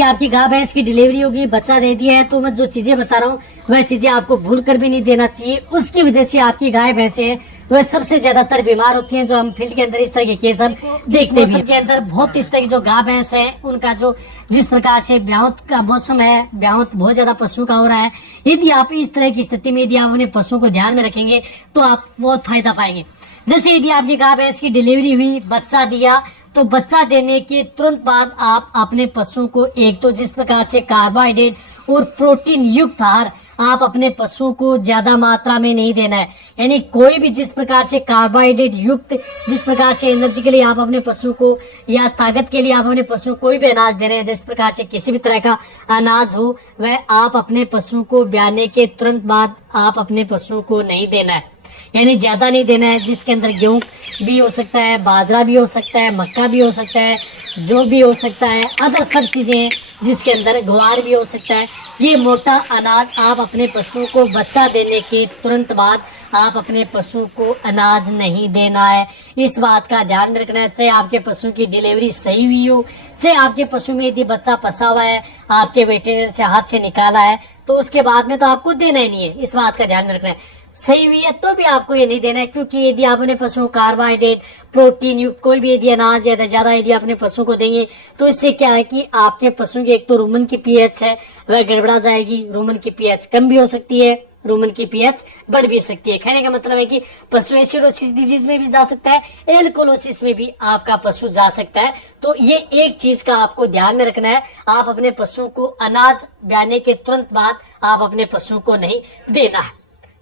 यदि आपकी गाय भैंस की डिलीवरी होगी, बच्चा दे दिया है, तो मैं जो चीजें बता रहा हूँ वह चीजें आपको भूल कर भी नहीं देना चाहिए। उसकी वजह से आपकी गाय भैंसे हैं वह सबसे ज्यादातर बीमार होती हैं, जो हम फील्ड के अंदर इस तरह के केस हम देखते हैं। के अंदर बहुत इस तरह की जो गाय भैंस है उनका जो जिस प्रकार से ब्याहत का मौसम है, ब्याहत बहुत ज्यादा पशु का हो रहा है, यदि आप इस तरह की स्थिति में यदि आप अपने पशु को ध्यान में रखेंगे तो आप बहुत फायदा पाएंगे। जैसे यदि आपकी गाय भैंस की डिलीवरी हुई, बच्चा दिया, तो बच्चा देने के तुरंत बाद आप अपने पशु को एक तो जिस प्रकार से कार्बोहाइड्रेट और प्रोटीन युक्त आहार आप अपने पशु को ज्यादा मात्रा में नहीं देना है। यानी कोई भी जिस प्रकार से कार्बोहाइड्रेट युक्त, जिस प्रकार से एनर्जी के लिए आप अपने पशु को या ताकत के लिए आप अपने पशु को कोई भी अनाज दे रहे हैं, जिस प्रकार से किसी भी तरह का अनाज हो, वह आप अपने पशु को ब्याने के तुरंत बाद आप अपने पशु को नहीं देना है। यानी ज्यादा नहीं देना है, जिसके अंदर गेहूं भी हो सकता है, बाजरा भी हो सकता है, मक्का भी हो सकता है, जो भी हो सकता है, अदर सब चीजें जिसके अंदर ग्वार भी हो सकता है। ये मोटा अनाज आप अपने पशु को बच्चा देने के तुरंत बाद आप अपने पशु को अनाज नहीं देना है। इस बात का ध्यान रखना है। चाहे आपके पशु की डिलीवरी सही हुई हो, चाहे आपके पशु में यदि बच्चा फंसा हुआ है, आपके वेटरनरी से हाथ से निकाला है, तो उसके बाद में तो आपको देना ही नहीं है। इस बात का ध्यान रखना है। सही हुई है तो भी आपको ये नहीं देना है, क्योंकि यदि आप अपने पशु कार्बोहाइड्रेट प्रोटीन युक्त कोई भी यदि अनाज ज्यादा यदि अपने पशु को देंगे तो इससे क्या है कि आपके पशु की एक तो रुमन की पीएच है वह गड़बड़ा जाएगी। रुमन की पीएच कम भी हो सकती है, रुमन की पीएच बढ़ भी सकती है। कहने का मतलब है कि पशु एसिडोसिस डिजीज में भी जा सकता है, एल्कोलोसिस में भी आपका पशु जा सकता है। तो ये एक चीज का आपको ध्यान में रखना है। आप अपने पशु को अनाज ब्याने के तुरंत बाद आप अपने पशु को नहीं देना है,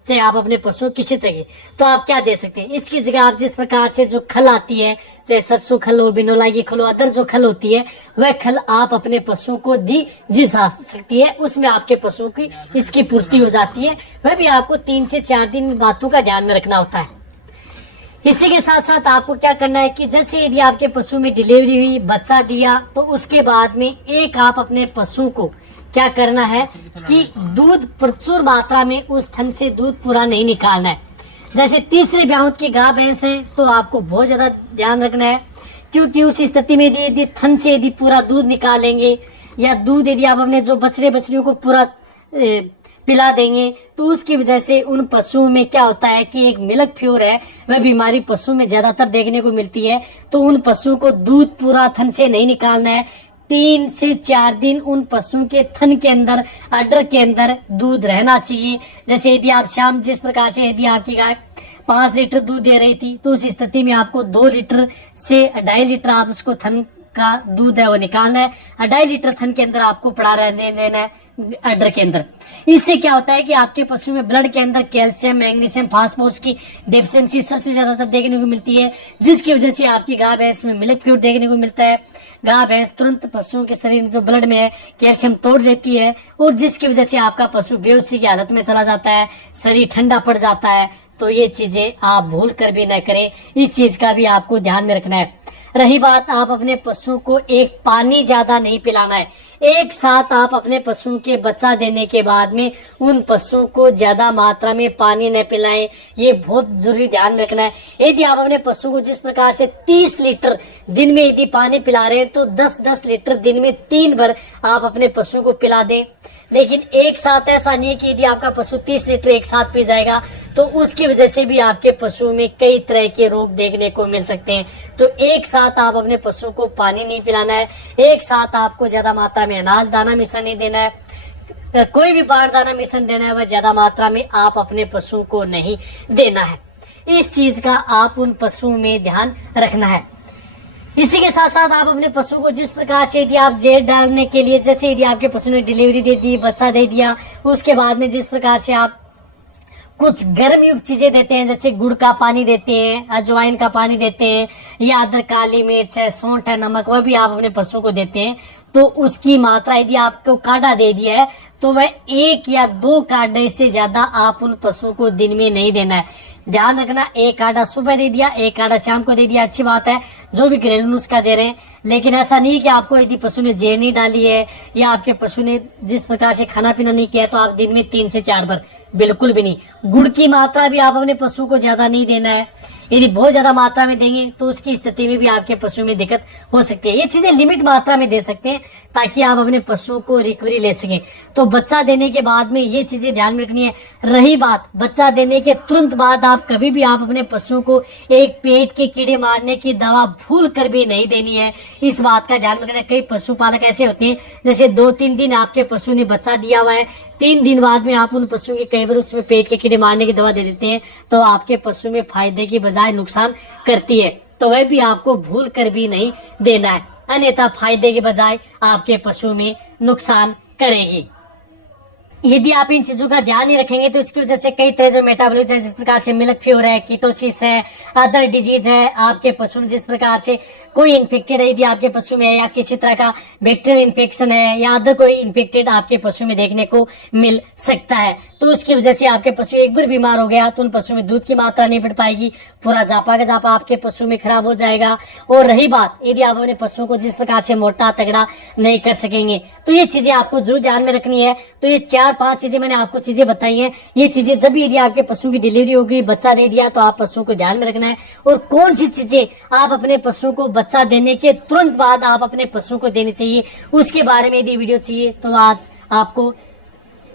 चाहे आप अपने पशु किसी तरह। तो आप क्या दे सकते हैं, इसकी जगह आप जिस प्रकार से जो खल आती है, चाहे सरसों खल हो, बिनोला की खल हो, अदर जो खल होती है, वह खल आप अपने पशु को दी जा सकती है। उसमें आपके पशु की इसकी पूर्ति हो जाती है। वह भी आपको 3 से 4 दिन बातों का ध्यान में रखना होता है। इसी के साथ साथ आपको क्या करना है कि जैसे यदि आपके पशु में डिलीवरी हुई, बच्चा दिया, तो उसके बाद में एक आप अपने पशु को क्या करना है कि दूध प्रचुर मात्रा में उस थन से दूध पूरा नहीं निकालना है। जैसे तीसरे ब्याहत की गाय भैंस है तो आपको बहुत ज्यादा ध्यान रखना है, क्योंकि उस स्थिति में यदि थन से यदि पूरा दूध निकालेंगे या दूध यदि आप अपने जो बछड़ियों को पूरा पिला देंगे तो उसकी वजह से उन पशुओं में क्या होता है कि एक मिल्क फ्योर है, वह बीमारी पशु में ज्यादातर देखने को मिलती है। तो उन पशुओं को दूध पूरा थन से नहीं निकालना है। 3 से 4 दिन उन पशुओं के थन के अंदर, अडर के अंदर दूध रहना चाहिए। जैसे यदि आप शाम जिस प्रकार से यदि आपकी गाय 5 लीटर दूध दे रही थी तो उस स्थिति में आपको 2 लीटर से 2.5 लीटर आप उसको थन का दूध है वो निकालना है। 2.5 लीटर थन के अंदर आपको पड़ा रहने देना है अडर के अंदर। इससे क्या होता है कि आपके पशु में ब्लड के अंदर कैल्शियम, मैग्नीशियम, फास्फोरस की डेफिशिएंसी सबसे ज्यादातर देखने को मिलती है, जिसकी वजह से आपकी गाय भैंस में मिल्क फ्यूड देखने को मिलता है। गाय भैंस तुरंत पशुओं के शरीर में जो ब्लड में है कैल्शियम तोड़ देती है, और जिसकी वजह से आपका पशु बेहोशी की हालत में चला जाता है, शरीर ठंडा पड़ जाता है। तो ये चीजें आप भूल कर भी न करें, इस चीज का भी आपको ध्यान में रखना है। रही बात, आप अपने पशु को एक पानी ज्यादा नहीं पिलाना है। एक साथ आप अपने पशु के बच्चा देने के बाद में उन पशु को ज्यादा मात्रा में पानी न पिलाएं, ये बहुत जरूरी ध्यान रखना है। यदि आप अपने पशु को जिस प्रकार से 30 लीटर दिन में यदि पानी पिला रहे हैं तो 10-10 लीटर दिन में 3 बार आप अपने पशु को पिला दें। लेकिन एक साथ ऐसा नहीं है कि यदि आपका पशु 30 लीटर एक साथ पी जाएगा तो उसकी वजह से भी आपके पशु में कई तरह के रोग देखने को मिल सकते हैं। तो एक साथ आप अपने पशु को पानी नहीं पिलाना है, एक साथ आपको ज्यादा मात्रा में अनाज दाना मिश्रण नहीं देना है, कोई भी बार दाना मिश्रण देना है वह ज्यादा मात्रा में आप अपने पशु को नहीं देना है। इस चीज का आप उन पशुओं में ध्यान रखना है। इसी के साथ साथ आप अपने पशु को जिस प्रकार से यदि आप जेल डालने के लिए, जैसे यदि आपके पशु ने डिलीवरी दे दी, बच्चा दे दिया, उसके बाद में जिस प्रकार से आप कुछ गर्म युक्त चीजें देते हैं, जैसे गुड़ का पानी देते हैं, अजवाइन का पानी देते हैं, या अदर काली मिर्च है, सौंठ है, नमक, वह भी आप अपने पशु को देते हैं, तो उसकी मात्रा यदि आपको काढ़ा दे दिया है तो वह 1 या 2 काढ़े से ज्यादा आप उन पशु को दिन में नहीं देना है। ध्यान रखना, 1 काढ़ा सुबह दे दिया, 1 काढ़ा शाम को दे दिया, अच्छी बात है, जो भी घरेलू नुस्खा दे रहे हैं। लेकिन ऐसा नहीं कि आपको यदि पशु ने जेल नहीं डाली है या आपके पशु ने जिस प्रकार से खाना पीना नहीं किया तो आप दिन में 3 से 4 बार, बिल्कुल भी नहीं। गुड़ की मात्रा भी आप अपने पशु को ज्यादा नहीं देना है। यदि बहुत ज्यादा मात्रा में देंगे तो उसकी स्थिति में भी आपके पशु में दिक्कत हो सकती है। ये चीजें लिमिट मात्रा में दे सकते हैं ताकि आप अपने पशुओं को रिकवरी ले सकें। तो बच्चा देने के बाद में ये चीजें ध्यान में रखनी है। रही बात बच्चा देने के तुरंत बाद, आप कभी भी आप अपने पशुओं को एक पेट के कीड़े मारने की दवा भूल कर भी नहीं देनी है। इस बात का ध्यान रखना है। कई पशुपालक ऐसे होते हैं जैसे 2-3 दिन आपके पशु ने बच्चा दिया हुआ है, 3 दिन बाद में आप उन पशुओं के कई बार उसमें पेट के कीड़े मारने की दवा दे देते हैं, तो आपके पशु में फायदे की बजाय नुकसान करती है। तो वह भी आपको भूल कर भी नहीं देना है, अन्यथा फायदे के बजाय आपके पशु में नुकसान करेगी। यदि आप इन चीजों का ध्यान नहीं रखेंगे तो इसकी वजह से कई तरह जो मेटाबॉलिज्म है, जिस प्रकार से मिल्क फ्यूर है, कीटोसिस है, अदर डिजीज है, आपके पशु में जिस प्रकार से कोई इन्फेक्टेड है यदि आपके पशु में है, या किसी तरह का बैक्टीरियल इन्फेक्शन है या अदर कोई इन्फेक्टेड आपके पशु में देखने को मिल सकता है, तो उसकी वजह से आपके पशु एक बार बीमार हो गया तो उन पशु में दूध की मात्रा नहीं बढ़ पाएगी, पूरा जापा का जापा आपके पशु में खराब हो जाएगा। और रही बात यदि आप अपने पशुओं को जिस प्रकार से मोटा तगड़ा नहीं कर सकेंगे, तो ये चीजें आपको जरूर ध्यान में रखनी है। तो ये 4-5 चीजें मैंने आपको चीजें बताई हैं। ये चीजें जब भी यदि आपके पशु की डिलीवरी होगी, बच्चा दे दिया, तो आप पशुओं को ध्यान में रखना है। और कौन सी चीजें आप अपने पशु को बच्चा देने के तुरंत बाद आप अपने पशु को देनी चाहिए, उसके बारे में यदि वीडियो चाहिए तो आज आपको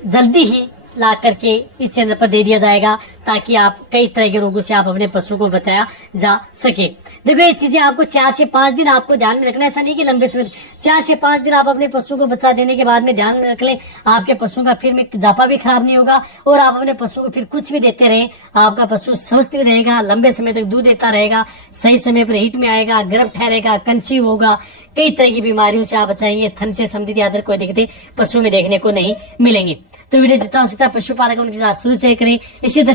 जल्दी ही ला करके इस चैनल पर दे दिया जाएगा, ताकि आप कई तरह के रोगों से आप अपने पशु को बचाया जा सके। देखो ये चीजें आपको 4 से 5 दिन आपको ध्यान में रखना है। ऐसा नहीं कि लंबे समय, 4 से 5 दिन आप अपने पशु को बच्चा देने के बाद में ध्यान में रख लें, आपके पशु का फिर में जापा भी खराब नहीं होगा और आप अपने पशु को फिर कुछ भी देते रहें, आपका पशु स्वस्थ रहेगा, लंबे समय तक दूध देता रहेगा, सही समय पर हिट में आएगा, गर्भ ठहरेगा, कंसीव होगा, कई तरह की बीमारियों से आप बचाएंगे। थन से संबंधित अदर कोई दिक्कतें पशु में देखने को नहीं मिलेंगे। तो वीडियो जितना हो सकता है पशुपालक उनके साथ शुरू से करें। इसी तरह